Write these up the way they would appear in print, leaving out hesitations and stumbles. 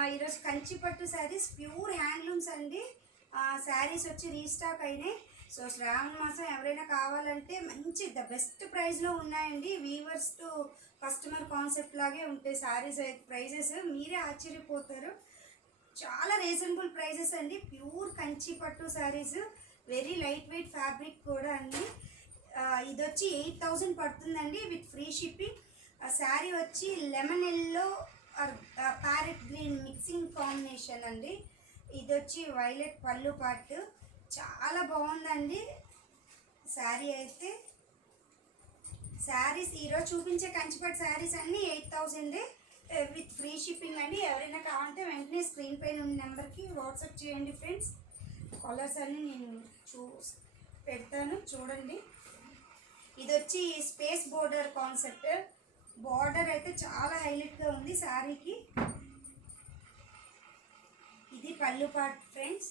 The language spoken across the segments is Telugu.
ఈరోజు కంచి పట్టు శారీస్ ప్యూర్ హ్యాండ్లూమ్స్ అండి. శారీస్ వచ్చి రీస్టాక్ అయినాయి. సో శ్రావణ మాసం ఎవరైనా కావాలంటే మంచి ద బెస్ట్ ప్రైస్లో ఉన్నాయండి. వీవర్స్ టు కస్టమర్ కాన్సెప్ట్ లాగే ఉంటాయి శారీస్ ప్రైజెస్, మీరే ఆశ్చర్యపోతారు. చాలా రీజనబుల్ ప్రైజెస్ అండి. ప్యూర్ కంచి పట్టు saris, very light weight fabric కూడా అండి. ఇది వచ్చి 8000 పడుతుందండి విత్ ఫ్రీ షిప్పింగ్. శారీ వచ్చి lemon yellow parrot green mixing combination అండి. ఇది వచ్చి వైలెట్ పళ్ళు పార్ట్, చాలా బాగుందండి శారీ అయితే. శారీస్ ఈరోజు చూపించే కంచిపట్టు శారీస్ అన్నీ 8000 విత్ ఫ్రీ షిప్పింగ్ అండి. ఎవరైనా కావాలంటే వెంటనే స్క్రీన్ పైన ఉన్న నెంబర్కి వాట్సాప్ చేయండి ఫ్రెండ్స్. కలర్స్ అన్నీ నేను పెడతాను చూడండి. ఇది వచ్చి స్పేస్ బోర్డర్ కాన్సెప్ట్. బార్డర్ అయితే చాలా హైలైట్గా ఉంది శారీకి. ఇది పళ్ళు part friends.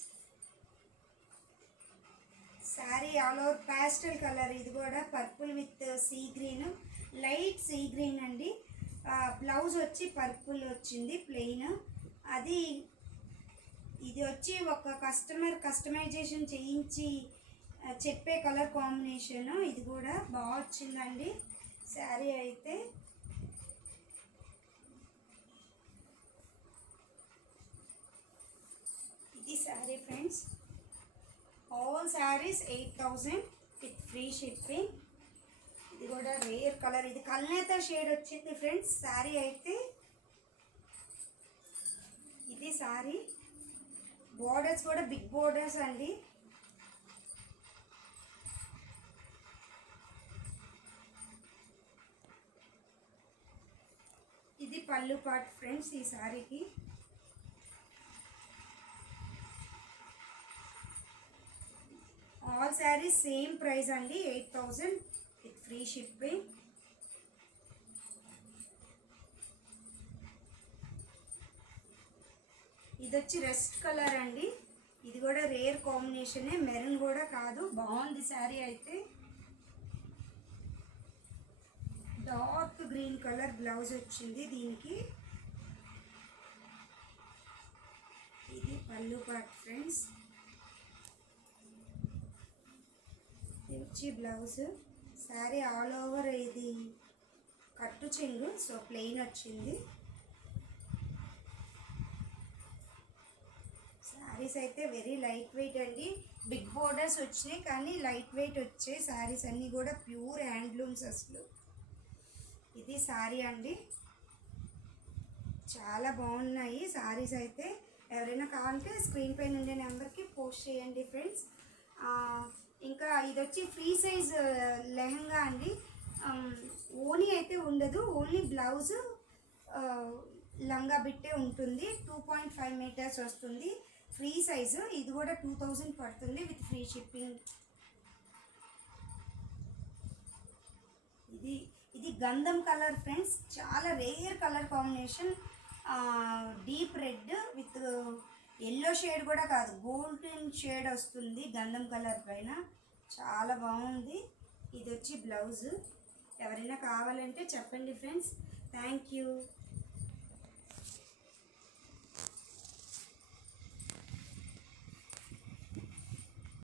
Sari all over pastel colour, ఇది కూడా purple with sea green, light sea green అండి. బ్లౌజ్ వచ్చి పర్పుల్ వచ్చింది ప్లెయిన్. ఇది వచ్చి ఒక కస్టమైజేషన్ చేయించి చెప్పే కలర్ కాంబినేషన్. ఇది కూడా బాగా వచ్చిందండి శారీ అయితే. ఇది sari friends. All saris 8000 with free shipping. ఇది కూడా రేర్ కలర్, ఇది కల్నేత షేడ్ వచ్చింది ఫ్రెండ్స్ శారీ అయితే. ఇది శారీ బోర్డర్స్ కూడా బిగ్ బోర్డర్స్ అండి. ఇది పళ్ళు పార్ట్ ఫ్రెండ్స్ ఈ శారీకి. ఆల్ శారీస్ సేమ్ ప్రైస్ అండి, 8000 విత్ ఫ్రీ షిప్పింగ్. ఇది వచ్చి రెస్ట్ కలర్ అండి. ఇది కూడా రేర్ కాంబినేషనే, మెరూన్ కూడా కాదు, బాగుంది శారీ అయితే. డార్క్ గ్రీన్ కలర్ బ్లౌజ్ వచ్చింది దీనికి. ఇది పళ్ళు పార్ట్ ఫ్రెండ్స్. ఇది వచ్చి బ్లౌజ్. శారీ ఆల్ ఓవర్ ఇది కట్టు చెంగు, సో ప్లెయిన్ వచ్చింది. శారీస్ అయితే వెరీ లైట్ వెయిట్ అండి. బిగ్ బోర్డర్స్ వచ్చినాయి కానీ లైట్ వెయిట్ వచ్చాయి శారీస్ అన్నీ కూడా, ప్యూర్ హ్యాండ్లూమ్స్ అసలు. ఇది శారీ అండి, చాలా బాగున్నాయి శారీస్ అయితే. ఎవరైనా కావాలంటే స్క్రీన్ పైన ఉండే నెంబర్కి పోస్ట్ చేయండి ఫ్రెండ్స్. ఇంకా ఇది వచ్చి ఫ్రీ సైజ్ లెహంగా అండి. ఓనీ అయితే ఉండదు, ఓన్లీ బ్లౌజ్ లంగా బిట్టే ఉంటుంది. 2.5 మీటర్స్ వస్తుంది, ఫ్రీ సైజు. ఇది కూడా 2000 పడుతుంది విత్ ఫ్రీ షిప్పింగ్. ఇది గంధం కలర్ ఫ్రెండ్స్, చాలా rare colour combination. Deep red with yellow shade కూడా కాదు, గోల్డెన్ షేడ్ వస్తుంది గంధం కలర్ పైన, చాలా బాగుంది. ఇది వచ్చి బ్లౌజ్. ఎవరైనా కావాలంటే చెప్పండి ఫ్రెండ్స్. Thank you.